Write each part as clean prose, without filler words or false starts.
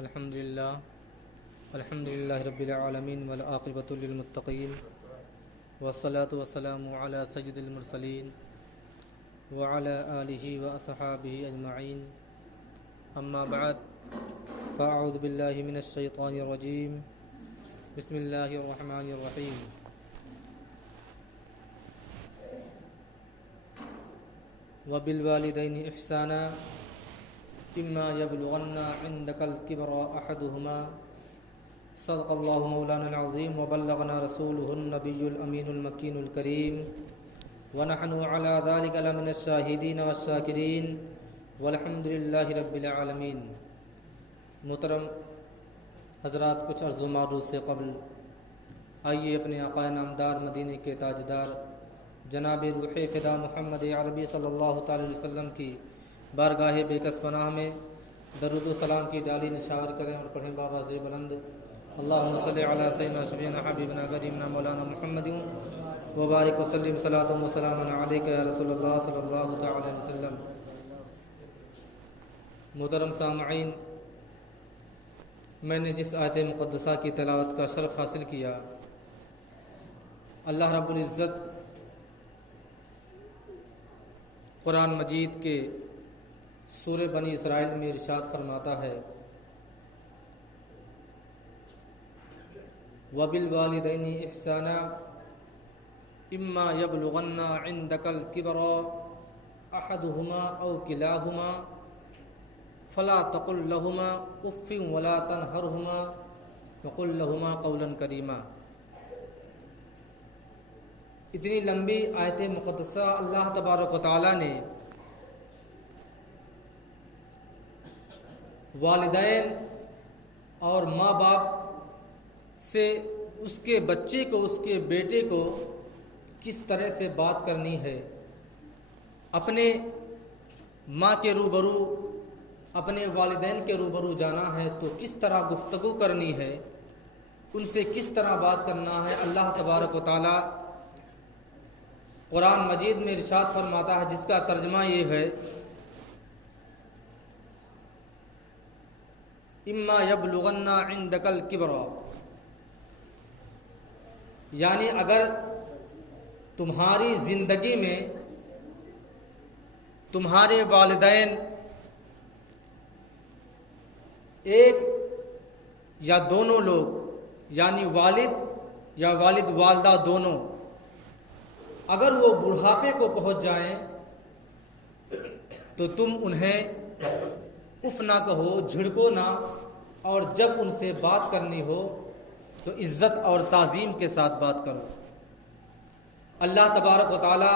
الحمدللہ رب العالمین والعاقبۃ للمتقین والصلاة والسلام علی سید المرسلین وعلی آلہ واصحابہ اجمعین اما بعد فاعوذ باللہ من الشیطان الرجیم بسم اللہ الرحمن الرحیم وبالوالدین احسانا اما یبلغن عندک الکبر احدہما صدق اللہ مولانا العظیم وبلغنا رسولہ النبی الامین المکین الکریم ونحن علی ذلک لمن الشاہدین والشاکرین والحمد للہ رب العالمین۔ محترم حضرات، کچھ عرض و معروض سے قبل آئیے اپنے آقا نامدار مدینے کے تاجدار جناب روح فدا محمد عربی صلی اللہ تعالی علیہ وسلم کی بارگاہ بے کس پناہ میں درود و سلام کی ڈالی نچھاور کریں اور پڑھیں بابا سے بلند اللہم صلی علی سیدنا شفیعنا حبیبنا کریمنا مولانا محمد وبارک وسلم صلاۃ و سلام علیک یا رسول اللہ صلی اللہ تعالی علیہ وسلم۔ محترم سامعین، میں نے جس آیت مقدسہ کی تلاوت کا شرف حاصل کیا، اللہ رب العزت قرآن مجید کے سورہ بنی اسرائیل میں ارشاد فرماتا ہے وَبِالْوَالِدَيْنِ إِحْسَانًا إِمَّا يَبْلُغَنَّ عِنْدَكَ الْكِبَرَ أَحَدُهُمَا أَوْ كِلَاهُمَا فَلَا تَقُلْ لَهُمَا أُفٍّ وَلَا تَنْهَرْهُمَا وَقُلْ لَهُمَا قَوْلًا كَرِيمًا۔ اتنی لمبی آیت مقدسہ اللہ تبارک و تعالی نے والدین اور ماں باپ سے اس کے بچے کو، اس کے بیٹے کو کس طرح سے بات کرنی ہے، اپنے ماں کے روبرو، اپنے والدین کے روبرو جانا ہے تو کس طرح گفتگو کرنی ہے، ان سے کس طرح بات کرنا ہے، اللہ تبارک و تعالی قرآن مجید میں ارشاد فرماتا ہے، جس کا ترجمہ یہ ہے اما یبلغن عندک الکبر، یعنی اگر تمہاری زندگی میں تمہارے والدین ایک یا دونوں لوگ، یعنی والد یا والد والدہ دونوں، اگر وہ بڑھاپے کو پہنچ جائیں تو تم انہیں اف نہ کہو، جھڑکو نہ، اور جب ان سے بات کرنی ہو تو عزت اور تعظیم کے ساتھ بات کرو۔ اللہ تبارک و تعالی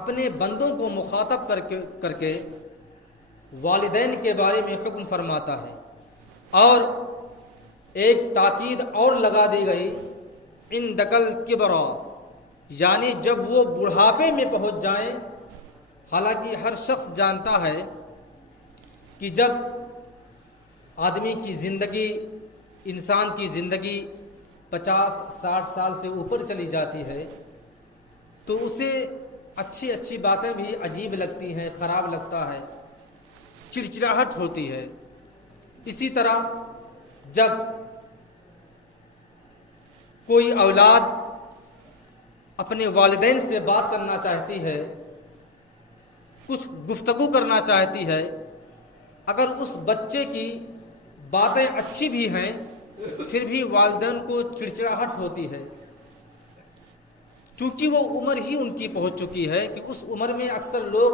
اپنے بندوں کو مخاطب کر کے والدین کے بارے میں حکم فرماتا ہے، اور ایک تاکید اور لگا دی گئی عندک الکبر، یعنی جب وہ بڑھاپے میں پہنچ جائیں۔ حالانکہ ہر شخص جانتا ہے کہ جب آدمی کی زندگی، انسان کی زندگی 50-60 سال سے اوپر چلی جاتی ہے تو اسے اچھی اچھی باتیں بھی عجیب لگتی ہیں، خراب لگتا ہے، چڑچڑاہٹ ہوتی ہے۔ اسی طرح جب کوئی اولاد اپنے والدین سے بات کرنا چاہتی ہے، کچھ گفتگو کرنا چاہتی ہے، اگر اس بچے کی باتیں اچھی بھی ہیں پھر بھی والدین کو چڑچڑاہٹ ہوتی ہے، چونکہ وہ عمر ہی ان کی پہنچ چکی ہے کہ اس عمر میں اکثر لوگ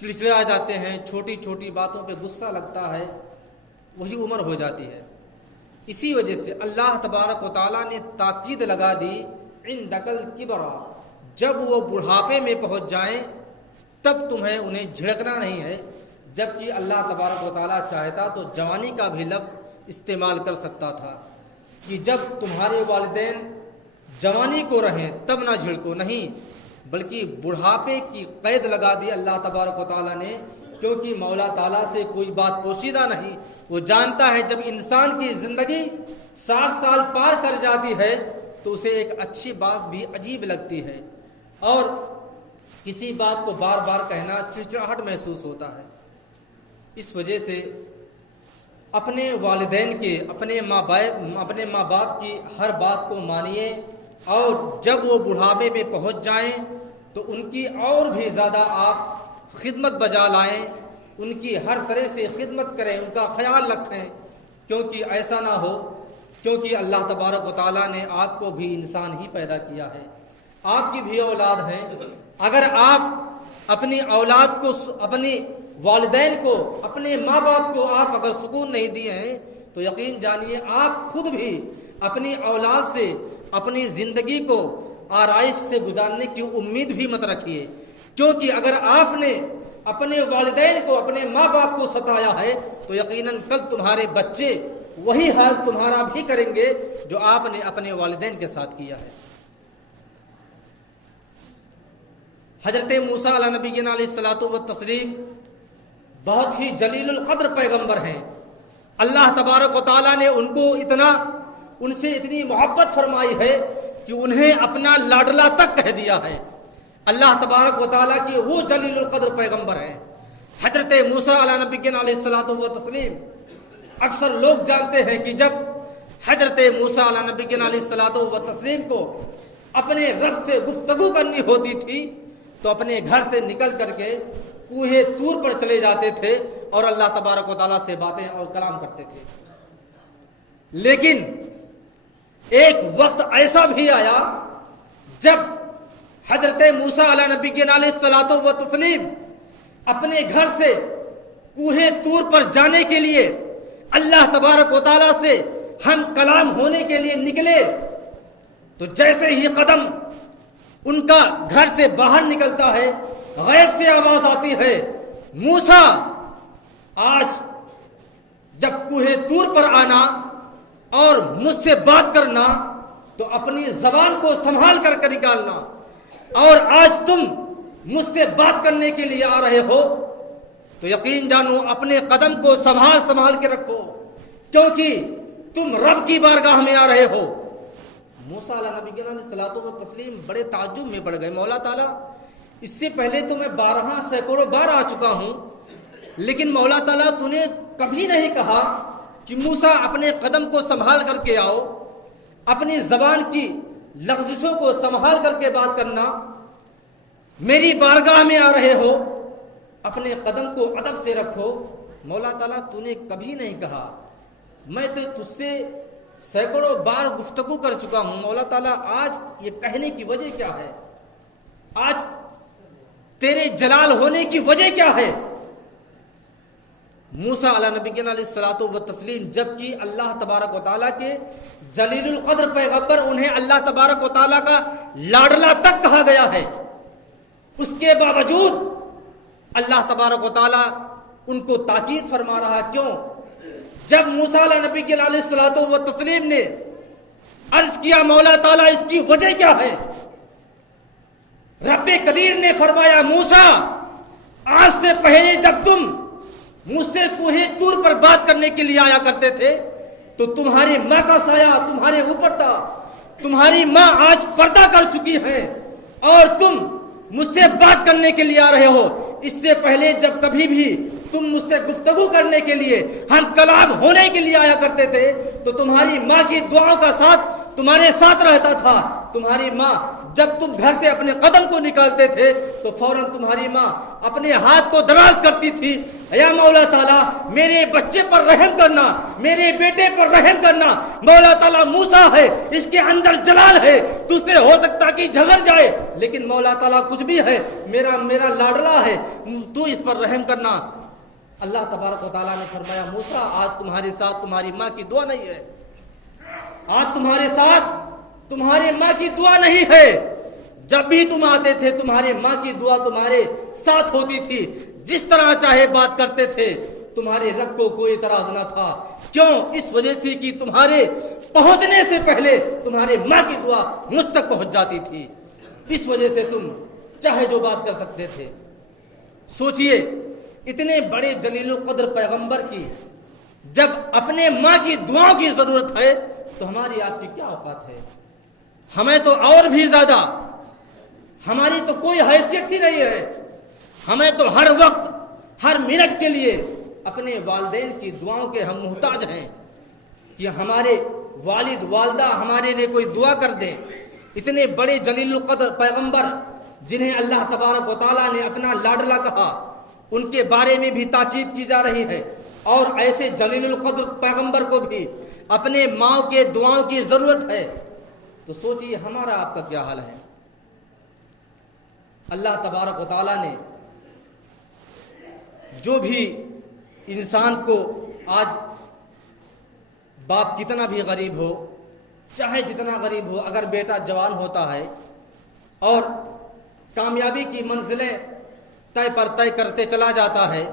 چڑچڑا جاتے ہیں، چھوٹی چھوٹی باتوں پہ غصہ لگتا ہے، وہی عمر ہو جاتی ہے۔ اسی وجہ سے اللہ تبارک و تعالیٰ نے تاکید لگا دی عندک الکبر، جب وہ بڑھاپے میں پہنچ جائیں تب تمہیں انہیں جھڑکنا نہیں ہے، جبکہ اللہ تبارک و تعالیٰ چاہتا تو جوانی کا بھی لفظ استعمال کر سکتا تھا کہ جب تمہارے والدین جوانی کو رہیں تب نہ جھڑکو، نہیں، بلکہ بڑھاپے کی قید لگا دی اللہ تبارک و تعالیٰ نے، کیونکہ مولا تعالیٰ سے کوئی بات پوشیدہ نہیں۔ وہ جانتا ہے جب انسان کی زندگی 60 سال پار کر جاتی ہے تو اسے ایک اچھی بات بھی عجیب لگتی ہے، اور کسی بات کو بار بار کہنا چڑچڑاہٹ محسوس ہوتا ہے۔ اس وجہ سے اپنے والدین کے اپنے ماں باپ کی ہر بات کو مانیے، اور جب وہ بڑھاپے میں پہنچ جائیں تو ان کی اور بھی زیادہ آپ خدمت بجا لائیں، ان کی ہر طرح سے خدمت کریں، ان کا خیال رکھیں، کیونکہ ایسا نہ ہو، کیونکہ اللہ تبارک و تعالیٰ نے آپ کو بھی انسان ہی پیدا کیا ہے، آپ کی بھی اولاد ہیں۔ اگر آپ اپنی اولاد کو، اپنی والدین کو، اپنے ماں باپ کو آپ اگر سکون نہیں دیے ہیں تو یقین جانیے آپ خود بھی اپنی اولاد سے اپنی زندگی کو آرائش سے گزارنے کی امید بھی مت رکھیے، کیونکہ اگر آپ نے اپنے والدین کو، اپنے ماں باپ کو ستایا ہے تو یقیناً کل تمہارے بچے وہی حال تمہارا بھی کریں گے جو آپ نے اپنے والدین کے ساتھ کیا ہے۔ حضرت موسیٰ علیہ نبی علیہ الصلوۃ والتسلیم بہت ہی جلیل القدر پیغمبر ہیں۔ اللہ تبارک و تعالیٰ نے ان سے اتنی محبت فرمائی ہے کہ انہیں اپنا لاڈلا تک کہہ دیا ہے۔ اللہ تبارک و تعالیٰ کے وہ جلیل القدر پیغمبر ہیں۔ حضرت موسیٰ علیہ نبی علیہ الصلوۃ والتسلیم، اکثر لوگ جانتے ہیں کہ جب حضرت موسیٰ علیہ نبی علیہ الصلوۃ والتسلیم کو اپنے رب سے گفتگو کرنی ہوتی تھی تو اپنے گھر سے نکل کر کے کوہ طور پر چلے جاتے تھے اور اللہ تبارک و تعالیٰ سے باتیں اور کلام کرتے تھے۔ لیکن ایک وقت ایسا بھی آیا جب حضرت موسیٰ علیہ نبی علیہ الصلوۃ والتسلیم اپنے گھر سے کوہ طور پر جانے کے لیے اللہ تبارک و تعالیٰ سے ہم کلام ہونے کے لیے نکلے تو جیسے ہی قدم ان کا گھر سے باہر نکلتا ہے غیب سے آواز آتی ہے، موسیٰ آج جب کوہ طور پر آنا اور مجھ سے بات کرنا تو اپنی زبان کو سنبھال کر کے نکالنا، اور آج تم مجھ سے بات کرنے کے لیے آ رہے ہو تو یقین جانو اپنے قدم کو سنبھال کے رکھو، کیونکہ تم رب کی بارگاہ میں آ رہے ہو۔ موسیٰ علیہ نبی علیہ الصلوۃ والتسلیم بڑے تعجب میں پڑ گئے، مولا تعالیٰ اس سے پہلے تو میں 12 سینکڑوں بار آ چکا ہوں، لیکن مولا تعالیٰ تو نے کبھی نہیں کہا کہ موسیٰ اپنے قدم کو سنبھال کر کے آؤ، اپنی زبان کی لغزشوں کو سنبھال کر کے بات کرنا، میری بارگاہ میں آ رہے ہو اپنے قدم کو ادب سے رکھو۔ مولا تعالیٰ تو نے کبھی نہیں کہا، میں تو تجھ سے سینکڑوں بار گفتگو کر چکا ہوں، مولا تعالیٰ آج یہ کہنے کی وجہ کیا ہے؟ آج تیرے جلال ہونے کی وجہ کیا ہے؟ موسیٰ علیہ نبی علیہ الصلوۃ والتسلیم جبکہ اللہ تبارک و تعالیٰ کے جلیل القدر پیغمبر، انہیں اللہ تبارک و تعالیٰ کا لاڈلا تک کہا گیا ہے، اس کے باوجود اللہ تبارک و تعالیٰ ان کو تاکید فرما رہا ہے۔ کیوں؟ جب موسیٰ علیہ نبی علیہ الصلوۃ والتسلیم نے عرض کیا مولا تعالیٰ اس کی وجہ کیا ہے، رب قدیر نے فرمایا موسیٰ آج سے پہلے جب تم مجھ سے کوہ طور پر بات کرنے کے لیے آیا کرتے تھے تو تمہاری ماں کا سایہ تمہارے اوپر تھا، تمہاری ماں آج پردہ کر چکی ہے اور تم مجھ سے بات کرنے کے لیے آ رہے ہو۔ اس سے پہلے جب کبھی بھی تم مجھ سے گفتگو کرنے کے لیے، ہم کلام ہونے کے لیے آیا کرتے تھے تو تمہاری ماں کی دعاؤں کا ساتھ تمہارے ساتھ رہتا تھا۔ تمہاری ماں جب تم گھر سے اپنے قدم کو نکالتے تھے تو فوراً تمہاری ماں اپنے ہاتھ کو دراز کرتی تھی، یا مولا تعالیٰ میرے بچے پر رحم کرنا، میرے بیٹے پر رحم کرنا، مولا تعالیٰ موسیٰ ہے اس کے اندر جلال ہے، تجھ سے ہو سکتا کہ جھگڑ جائے لیکن مولا تعالیٰ کچھ بھی ہے میرا لاڈلا ہے، تو اس پر رحم کرنا۔ اللہ تبارک و تعالیٰ نے فرمایا موسیٰ آج تمہارے ساتھ تمہاری ماں کی دعا نہیں ہے، آج تمہارے ساتھ تمہاری ماں کی دعا نہیں ہے۔ جب بھی تم آتے تھے تمہاری ماں کی دعا تمہارے ساتھ ہوتی تھی، جس طرح چاہے بات کرتے تھے، تمہارے رب کو کوئی اعتراض نہ تھا۔ کیوں؟ اس وجہ سے کہ تمہارے پہنچنے سے پہلے تمہاری ماں کی دعا مجھ تک پہنچ جاتی تھی، اس وجہ سے تم چاہے جو بات کر سکتے تھے۔ سوچئے اتنے بڑے جلیل القدر پیغمبر کی جب اپنے ماں کی دعاؤں کی ضرورت ہے تو ہماری آپ کی کیا اوقات ہے؟ ہمیں تو اور بھی زیادہ، ہماری تو کوئی حیثیت ہی نہیں ہے، ہمیں تو ہر وقت ہر منٹ کے لیے اپنے والدین کی دعاؤں کے ہم محتاج ہیں کہ ہمارے والد والدہ ہمارے لیے کوئی دعا کر دیں. اتنے بڑے جلیل القدر پیغمبر جنہیں اللہ تبارک و تعالیٰ نے اپنا لاڈلا کہا, ان کے بارے میں بھی تاکید کی جا رہی ہے. اور ایسے جلیل القدر پیغمبر کو بھی اپنے ماں کے دعاؤں کی ضرورت ہے. تو سوچئے ہمارا آپ کا کیا حال ہے. اللہ تبارک و تعالیٰ نے جو بھی انسان کو آج باپ کتنا بھی غریب ہو, چاہے جتنا غریب ہو, اگر بیٹا جوان ہوتا ہے اور کامیابی کی منزلیں طے پر طے کرتے چلا جاتا ہے,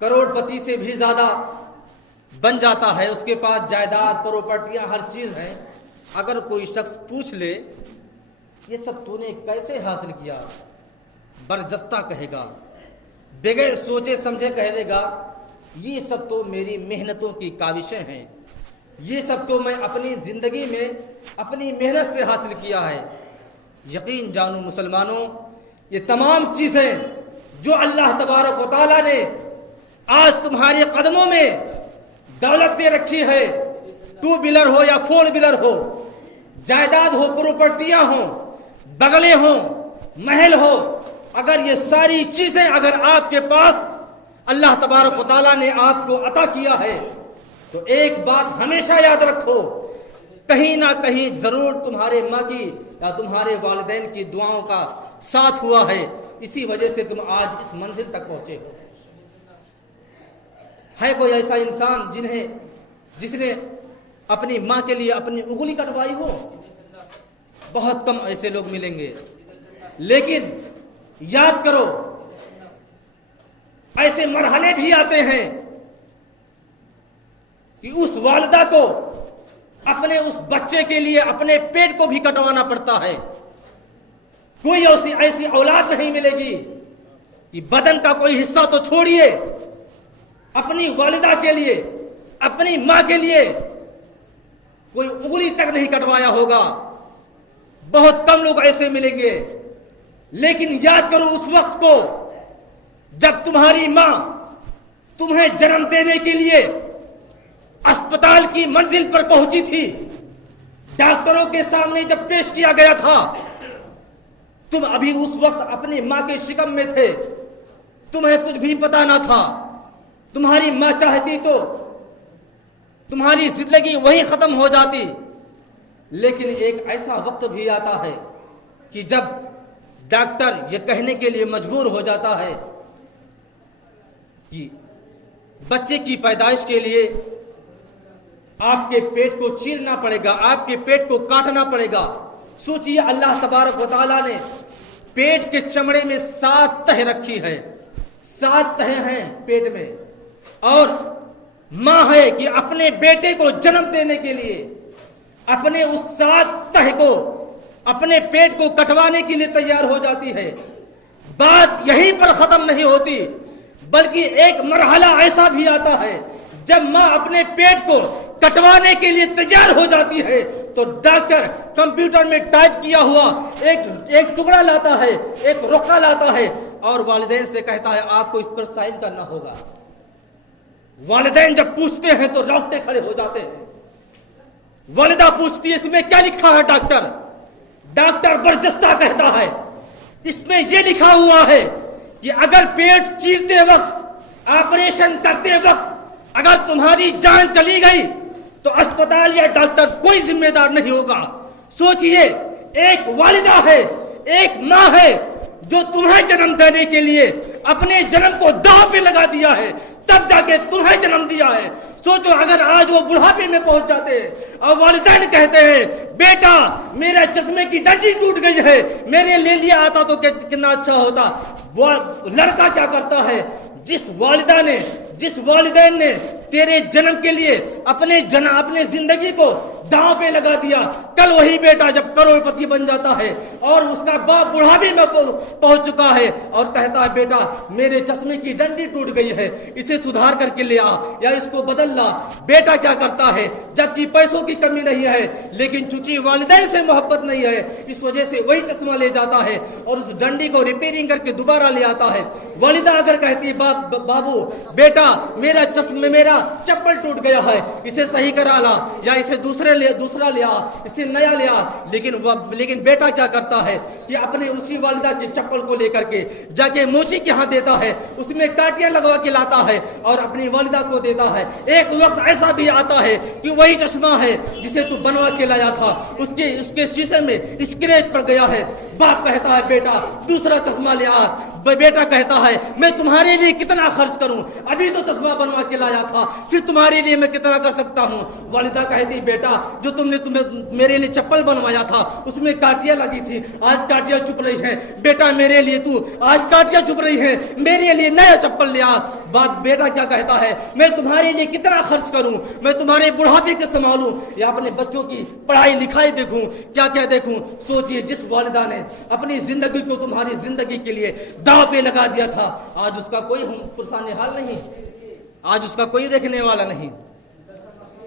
کروڑ پتی سے بھی زیادہ بن جاتا ہے, اس کے پاس جائیداد پراپرٹیاں ہر چیز ہیں, اگر کوئی شخص پوچھ لے یہ سب تو نے کیسے حاصل کیا, برجستہ کہے گا, بغیر سوچے سمجھے کہہ دے گا یہ سب تو میری محنتوں کی کاوشیں ہیں, یہ سب تو میں اپنی زندگی میں اپنی محنت سے حاصل کیا ہے. یقین جانو مسلمانوں, یہ تمام چیزیں جو اللہ تبارک و تعالیٰ نے آج تمہارے قدموں میں دولت دے رکھی ہے, 2 ویلر ہو یا 4 ویلر ہو, جائیداد ہو, پراپرٹیاں ہوں, بنگلے ہوں, محل ہو, اگر یہ ساری چیزیں اگر آپ کے پاس اللہ تبارک و تعالیٰ نے آپ کو عطا کیا ہے تو ایک بات ہمیشہ یاد رکھو, کہیں نہ کہیں ضرور تمہارے ماں کی یا تمہارے والدین کی دعاؤں کا ساتھ ہوا ہے, اسی وجہ سے تم آج اس منزل تک پہنچے ہو. ہے کوئی ایسا انسان جس نے اپنی ماں کے لیے اپنی انگلی کٹوائی ہو؟ بہت کم ایسے لوگ ملیں گے. لیکن یاد کرو ایسے مرحلے بھی آتے ہیں کہ اس والدہ کو اپنے اس بچے کے لیے اپنے پیٹ کو بھی کٹوانا پڑتا ہے. کوئی ایسی اولاد نہیں ملے گی کہ بدن کا کوئی حصہ تو چھوڑیے, اپنی والدہ کے لیے اپنی ماں کے لیے کوئی انگلی تک نہیں کٹوایا ہوگا. بہت کم لوگ ایسے ملیں گے. لیکن یاد کرو اس وقت کو جب تمہاری ماں تمہیں جنم دینے کے لیے اسپتال کی منزل پر پہنچی تھی, ڈاکٹروں کے سامنے جب پیش کیا گیا تھا, تم ابھی اس وقت اپنی ماں کے شکم میں تھے, تمہیں کچھ بھی پتا نہ تھا. تمہاری ماں چاہتی تو تمہاری زندگی وہیں ختم ہو جاتی. لیکن ایک ایسا وقت بھی آتا ہے کہ جب ڈاکٹر یہ کہنے کے لیے مجبور ہو جاتا ہے کہ بچے کی پیدائش کے لیے آپ کے پیٹ کو چیرنا پڑے گا, آپ کے پیٹ کو کاٹنا پڑے گا. سوچئے اللہ تبارک و تعالیٰ نے پیٹ کے چمڑے میں 7 تہہ رکھی ہے, 7 تہہ ہیں پیٹ میں, اور ماں ہے کہ اپنے بیٹے کو جنم دینے کے لیے اپنے اس 7 تہہ کو اپنے پیٹ کو کٹوانے کے لیے تیار ہو جاتی ہے. بات یہیں پر ختم نہیں ہوتی, بلکہ ایک مرحلہ ایسا بھی آتا ہے جب ماں اپنے پیٹ کو کٹوانے کے لیے تیار ہو جاتی ہے تو ڈاکٹر کمپیوٹر میں ٹائپ کیا ہوا ایک ٹکڑا لاتا ہے, ایک رقعہ لاتا ہے اور والدین سے کہتا ہے آپ کو اس پر سائن کرنا ہوگا. والدین جب پوچھتے ہیں تو روکتے کھڑے ہو جاتے ہیں. والدہ پوچھتی ہے اس میں کیا لکھا ہے ڈاکٹر؟ ڈاکٹر برجستہ کہتا ہے اس میں یہ لکھا ہوا ہے کہ اگر پیٹ چیرتے وقت آپریشن کرتے وقت اگر تمہاری جان چلی گئی تو اسپتال یا ڈاکٹر کوئی ذمہ دار نہیں ہوگا. سوچئے ایک والدہ ہے, ایک ماں ہے جو تمہیں جنم دینے کے لیے اپنے جنم کو داؤ پہ لگا دیا ہے, تب جا کے تمہیں جنم دیا ہے. سوچو اگر آج وہ بڑھاپے میں پہنچ جاتے ہیں اور والدین کہتے ہیں بیٹا میرے چشمے کی ڈنڈی ٹوٹ گئی ہے, میرے لے لیا آتا تو کتنا اچھا ہوتا. وہ لڑکا کیا کرتا ہے, جس والدین نے تیرے جنم کے لیے اپنے زندگی کو داؤں پہ لگا دیا، کل وہی بیٹا جب کروڑپتی بن جاتا ہے اور اس کا باپ بڑھاپے میں پہنچ چکا ہے اور کہتا ہے بیٹا میرے چشمے کی ڈنڈی ٹوٹ گئی ہے، اسے سدھار کر کے لے آ یا اس کو بدل لا۔ بیٹا کیا کرتا ہے جبکہ پیسوں کی کمی نہیں ہے لیکن چونکہ والدین سے محبت نہیں ہے اس وجہ سے وہی چشمہ لے جاتا ہے اور اس ڈنڈی کو ریپیئرنگ کر کے دوبارہ لے آتا ہے۔ والدہ اگر کہتی ہے بابو بیٹا میرا چپل ٹوٹ گیا ہے اسے صحیح کرا لا یا اسے دوسرا لیا اسے نیا لیا، لیکن بیٹا کیا کرتا ہے کہ اپنے اسی والدہ کی چپل کو لے کر کے جا کے موچی کے ہاں دیتا ہے، اس میں کاٹیاں لگوا کے لاتا ہے اور اپنی والدہ کو دیتا ہے۔ ایک وقت ایسا بھی آتا ہے کہ وہی چشمہ ہے جسے تو بنوا کے لایا تھا اس کے شیشے میں اسکریچ پڑ گیا ہے، باپ کہتا ہے بیٹا دوسرا چشمہ لے آ، بیٹا کہتا ہے میں تمہارے لیے کتنا خرچ کروں، ابھی تو چشمہ بنوا کے لایا تھا پھر تمہارے لیے میں کتنا کر سکتا ہوں۔ والدہ کہتی بیٹا جو تم نے میرے لیے چپل بنوایا تھا اس میں کاٹیاں لگی تھی، آج کاٹیاں چھپ رہی ہیں، بیٹا میرے لیے تو آج کاٹیاں چھپ رہی ہیں میرے لیے نیا چپل لے آ۔ بیٹا کیا کہتا ہے میں تمہارے لیے کتنا خرچ کروں، میں تمہارے بڑھاپے کے سنبھالوں یا اپنے بچوں کی پڑھائی لکھائی دیکھوں، کیا کیا دیکھوں۔ سوچئے جس والدہ نے اپنی زندگی کو تمہاری زندگی کے لیے داؤ پہ لگا دیا تھا آج اس کا کوئی پرسان حال نہیں، آج اس کا کوئی دیکھنے والا نہیں۔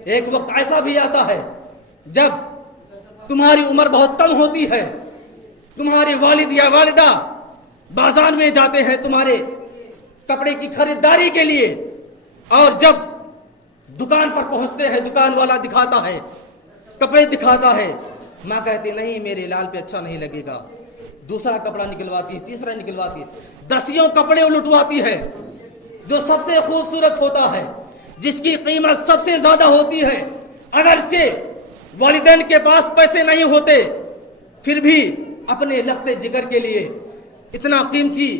ایک وقت ایسا بھی آتا ہے جب تمہاری عمر بہت کم ہوتی ہے، تمہارے والد یا والدہ بازار میں جاتے ہیں تمہارے کپڑے کی خریداری کے لیے اور جب دکان پر پہنچتے ہیں دکان والا دکھاتا ہے کپڑے دکھاتا ہے، ماں کہتی نہیں میرے لال پہ اچھا نہیں لگے گا، دوسرا کپڑا نکلواتی ہے، تیسرا نکلواتی ہے، دسیوں کپڑے لٹواتی ہے، جو سب سے خوبصورت ہوتا ہے جس کی قیمت سب سے زیادہ ہوتی ہے، اگرچہ والدین کے پاس پیسے نہیں ہوتے پھر بھی اپنے لخت جگر کے لیے اتنا قیمتی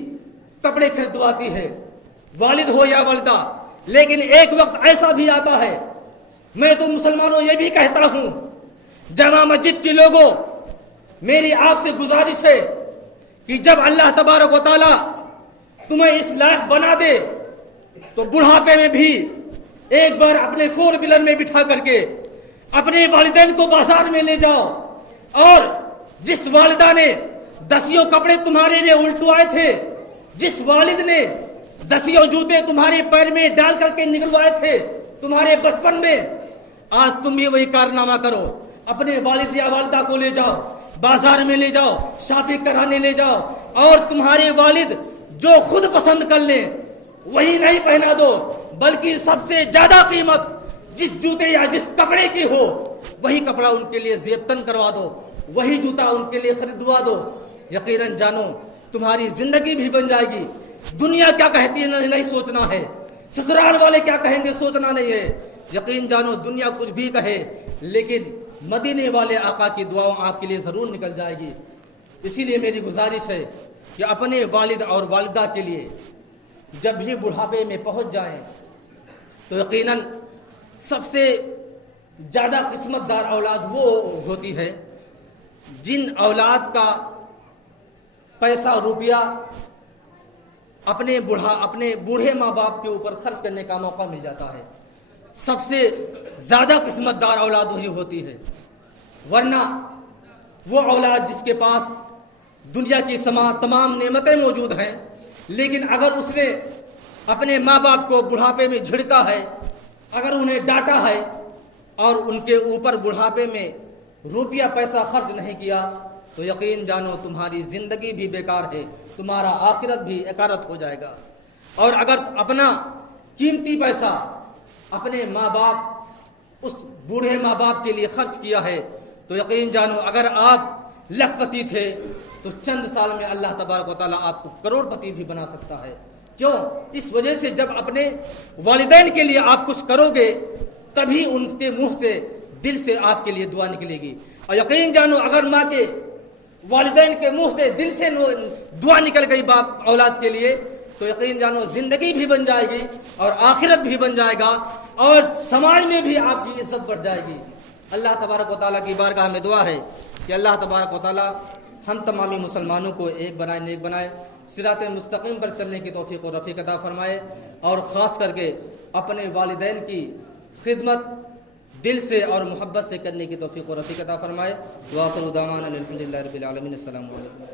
کپڑے خریدواتی ہے، والد ہو یا والدہ۔ لیکن ایک وقت ایسا بھی آتا ہے، میں تو مسلمانوں یہ بھی کہتا ہوں جامع مسجد کے لوگوں میری آپ سے گزارش ہے کہ جب اللہ تبارک و تعالی تمہیں اس لائق بنا دے تو بڑھاپے میں بھی ایک بار اپنے فور ویلر میں بٹھا کر کے اپنے والدین کو بازار میں لے جاؤ اور جس والدہ نے دسیوں کپڑے تمہارے لیے الٹوائے تھے، جس والد نے دسیوں جوتے تمہارے پیر میں ڈال کر کے نکلوائے تھے تمہارے بچپن میں، آج تم بھی وہی کارنامہ کرو، اپنے والد یا والدہ کو لے جاؤ بازار میں لے جاؤ، شاپنگ کرانے لے جاؤ اور تمہارے والد جو خود پسند کر لیں وہی نہیں پہنا دو، بلکہ سب سے زیادہ قیمت جس جوتے یا جس کپڑے کی ہو وہی کپڑا ان کے لیے زیبتن کروا دو، وہی جوتا ان کے لیے خریدوا دو۔ یقیناً جانو تمہاری زندگی بھی بن جائے گی۔ دنیا کیا کہتی ہے نہیں سوچنا ہے، سسرال والے کیا کہیں گے سوچنا نہیں ہے۔ یقین جانو دنیا کچھ بھی کہے لیکن مدینے والے آقا کی دعاؤں آپ کے لیے ضرور نکل جائے گی۔ اسی لیے میری گزارش ہے کہ اپنے والد اور والدہ کے لیے جب بھی بڑھاپے میں پہنچ جائیں تو یقیناً سب سے زیادہ قسمت دار اولاد وہ ہوتی ہے جن اولاد کا پیسہ روپیہ اپنے بوڑھے ماں باپ کے اوپر خرچ کرنے کا موقع مل جاتا ہے۔ سب سے زیادہ قسمت دار اولاد وہی ہوتی ہے، ورنہ وہ اولاد جس کے پاس دنیا کی تمام نعمتیں موجود ہیں لیکن اگر اس نے اپنے ماں باپ کو بڑھاپے میں جھڑکا ہے، اگر انہیں ڈانٹا ہے اور ان کے اوپر بڑھاپے میں روپیہ پیسہ خرچ نہیں کیا تو یقین جانو تمہاری زندگی بھی بیکار ہے، تمہارا آخرت بھی اکارت ہو جائے گا۔ اور اگر اپنا قیمتی پیسہ اپنے ماں باپ اس بوڑھے ماں باپ کے لیے خرچ کیا ہے تو یقین جانو اگر آپ لکھ پتی تھے تو چند سال میں اللہ تبارک و تعالیٰ آپ کو کروڑ پتی بھی بنا سکتا ہے۔ کیوں؟ اس وجہ سے جب اپنے والدین کے لیے آپ کچھ کرو گے تبھی ان کے منہ سے دل سے آپ کے لیے دعا نکلے گی، اور یقین جانو اگر ماں کے والدین کے منہ سے دل سے دعا نکل گئی باپ اولاد کے لیے تو یقین جانو زندگی بھی بن جائے گی اور آخرت بھی بن جائے گا اور سماج میں بھی آپ کی عزت بڑھ جائے گی۔ اللہ تبارک و تعالیٰ کی بارگاہ میں دعا ہے کہ اللہ تبارک و تعالیٰ ہم تمامی مسلمانوں کو ایک بنائے، نیک بنائے، صراط مستقیم پر چلنے کی توفیق و رفیق عطا فرمائے، اور خاص کر کے اپنے والدین کی خدمت دل سے اور محبت سے کرنے کی توفیق و رفیق عطا فرمائے۔ وآخر دعوانا الحمدللہ رب العالمین۔ السلام علیکم۔